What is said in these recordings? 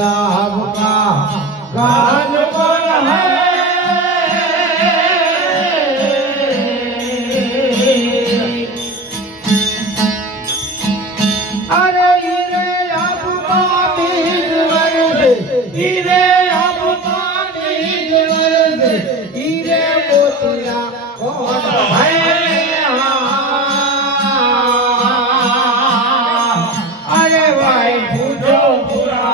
आपका गान कौन है? अरे हीरे आपका बीज वर्ष, हीरे आपका बीज वर्ष, हीरे मोतिया कौन है? अरे भाई पूछो पूरा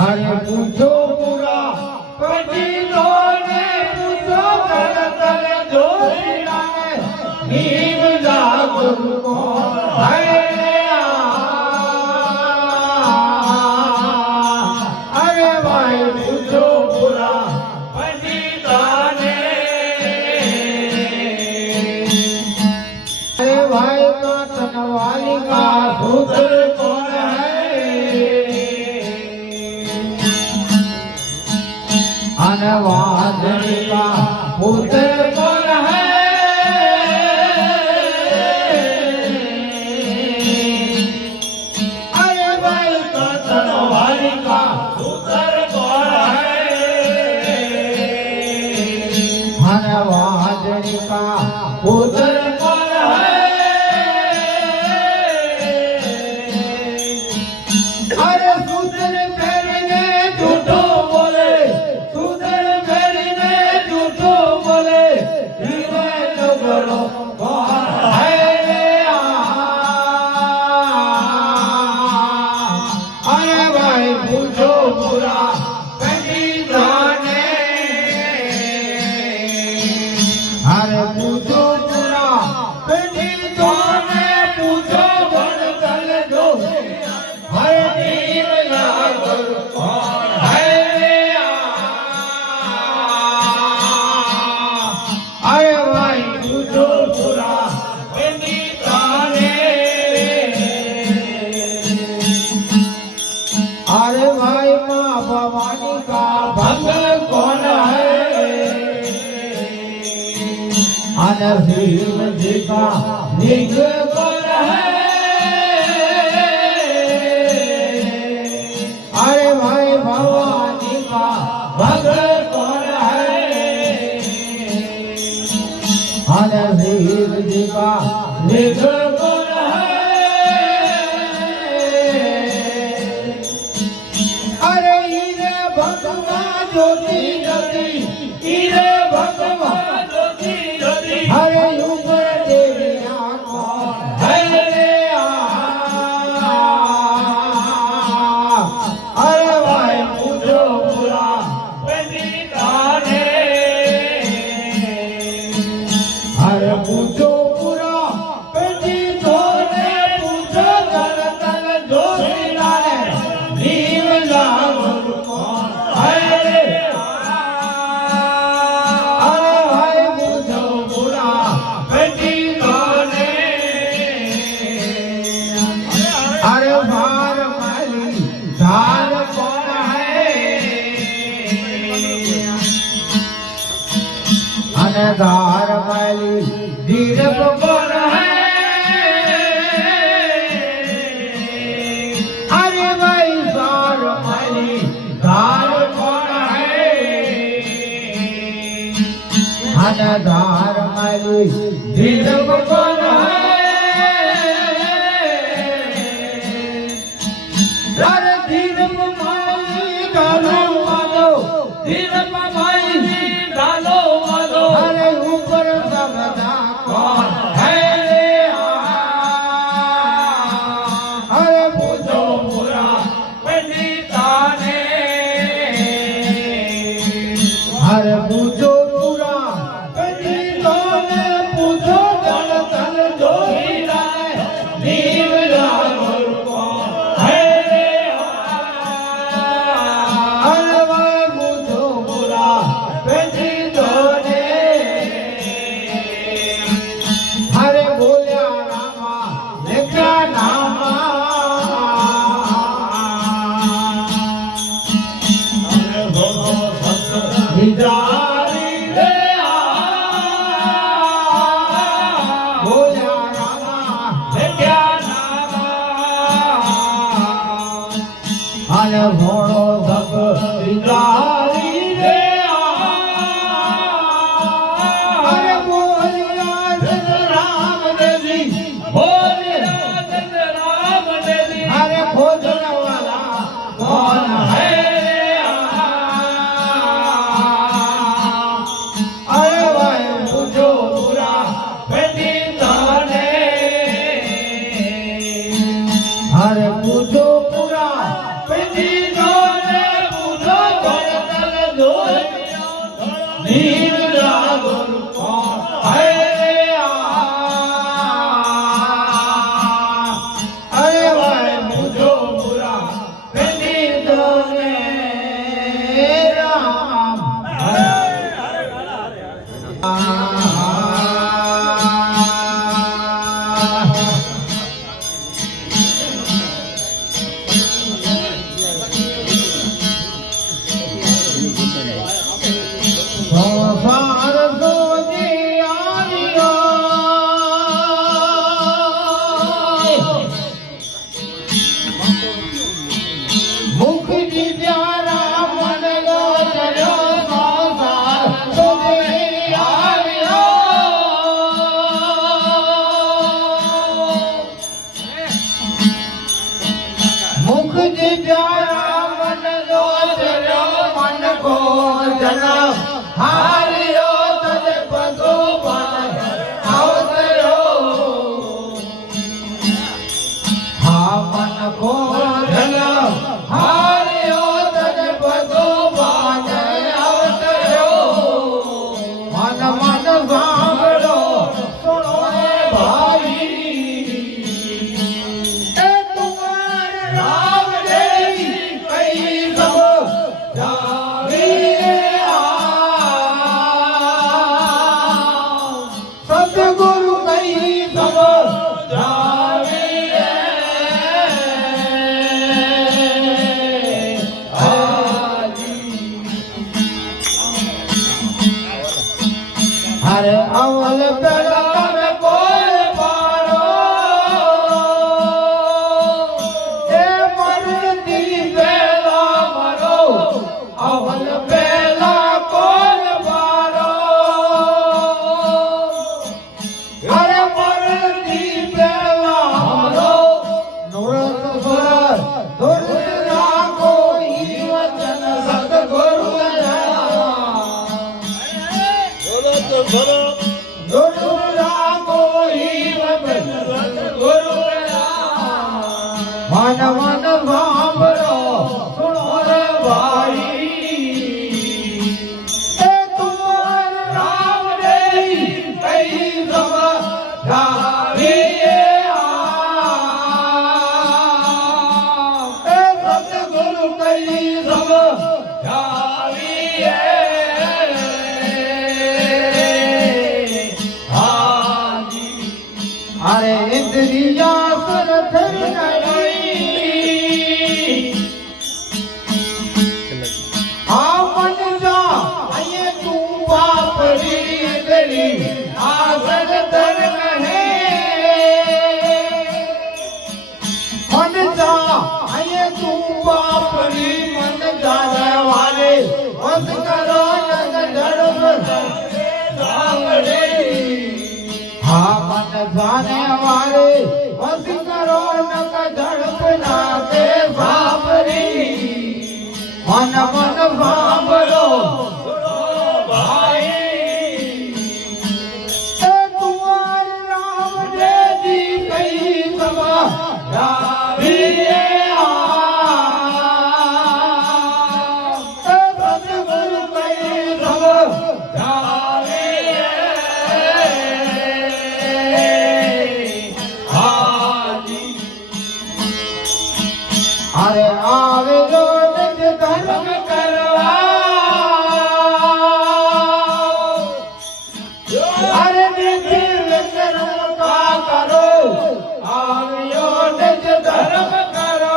अरे पूछो पूरा पंडितों पूछो तल तल जोशिया नीम जागुर कौन है? अरे भाई पूछो पूरा पंडितों अरे भाई का तनवाली का सूत्र कौन है? अनवादनी का पुत्र कौन है? अरे भाई का तनवाली का पुत्र कौन है? अनवादनी का पुत्र कौन है? अरे सूत्र फेरने झूठो बोले, सूत्र फेरने झूठो बोले, हीरे नगरो कौन है? अरे भाई पूछो पूरा पंडिताने, अरे पूछो पूरा पंडिताने, पूछो बन तल जो हर नीम जागुर कौन है? अरे भाई पूछो पूरा पंडिताने, अरे भाई माँ भवानी का भंग कौन है? अनसीम जी का निग कौन है? अरे भाई भवानी का भंग कौन है? अनसीम जी का निग कौन है? अरे हीरे भगवान ज्योति ज्योति, हीरे भगवान ज्योति ज्योति, अरे ऊपर देविया कौन है? अरे भाई पूछो पूरा पंडिताने, अरे पूछो पूरा पंडितों અને ભોળો સગ વિચારી રે અરે બોલ્યા જન રામ દેવી બોલ્યા જન રામ દેવી અરે ખોજણ વાલા કોણ હે અરે ભાઈ પૂછો પૂરા બેટી તાને અરે પૂછો પૂરા બેટી તાને પૂછો ભરતલ દોર નીર જાગર કોણ હે અરે ભાઈ પૂછો પૂરા બેટી તાને રામ સંસાર સોજી આવ્યો મુખજી પ્યારા મન ગો ચર્યો સંસાર સોજી આવ્યો મુખજી પ્યારા મન ગો ચર્યો મન કો જન્મ હાર્યો તજ ભગવાન અવતર્યો હા મન કો જન્મ હાર્યો તજ ભગવાન અવતર્યો મન મન સાંભળો સુનો રે ભાઈ એ તુમાર રામ દેવી કઈ સબ જાવી સતગુરુ કઈ સબ જાવી હરે અવલ પેલા તમે કોઈ પાડો એ મરતી પેલા મરો અવલ પેલા કોઈ પાડો અરે મરતી પેલા મરો નુરત સુર દુર્દ રાખો ઈ વચન સતગુરુ મન મન સાંભળો સુનો રે ભાઈ એ તુમાર રામ દેવી કઈ સબ જાવી એ સતગુરુ કઈ સબ જાવી અરે ઇન્દ્રિયા સુર થઈ ગઈ આ મન જા અયે તું બાપરી ગઈ આસન તર કહે મન જા અયે તું બાપરી મન જાને વાલે વસ કરો નગ ધડપ સાંભળે હા મન જાને વાલે વસ કરો નગ ધડપ નાતે સાંભળી મન મન સાંભળો ભાઈ એ તુમાર રામ દેવી કઈ સભા જાવી સતગુરુ કઈ સભા જાવી અરે આવે જો નિજ ધર્મ કરવા અરે નિજ ધર્મ કા કરો આવ્યો નિજ ધર્મ કરવા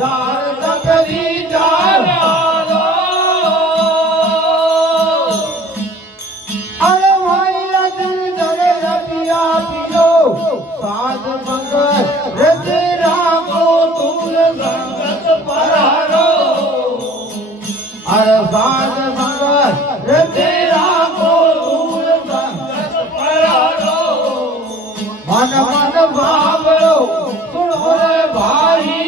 जार तपरी जार आलो अरे भाई अजल जरे रबिया पियो साध मंगल रजरा को तूल संगत परारो अरे साध मंगल रजरा को तूल संगत परारो मन मन भावरो सुनो रे भाई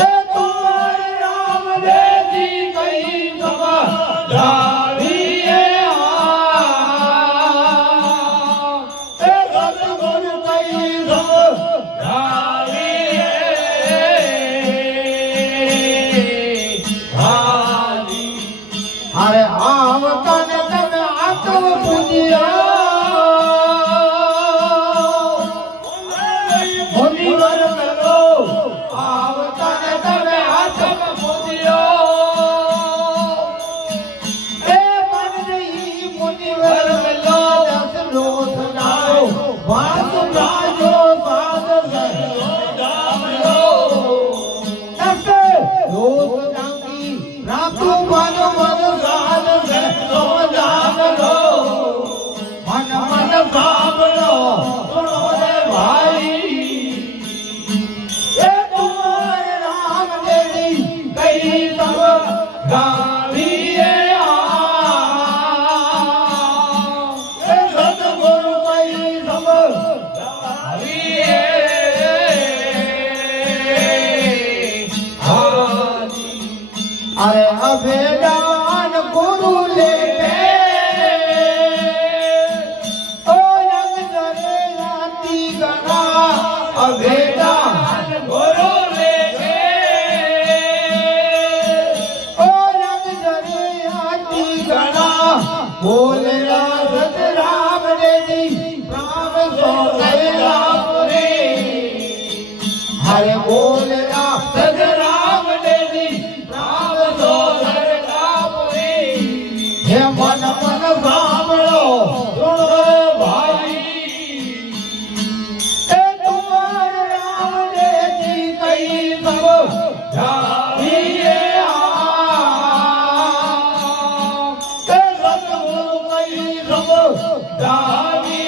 ए तुम्हारे राम दे जी कहीं समझाविए ए सतगुरु कहीं समझाविए अरे आम तन तन आत्म पूजिया मुनिवर करो आव तन तन आत्म पूजियो ए मन नहीं मुनिवर मिलो दस लोथ नाओ बात राजो साध जामियो दस लोथ जांगी रातु मन मन साध तो जान लो मन मन साबलो सुनो रे भाई ए तुम्हारे राम देवी कई सब गाविए ए सतगुरु कई सब गाविए अरे अभेदान गुरु लेते ओ रंग जरे राती गणा अभेदान गुरु लेते ओ रंग जरे राती गणा बोले सत राम देवी राम सो गया रे हरे बोले सत राम देवी राम सो गया रे हे मन मन सामलो सुनो रे भाई ए तुम्हारे राम देवी कई सब जाविए ए सतगुरु कई सब जाविए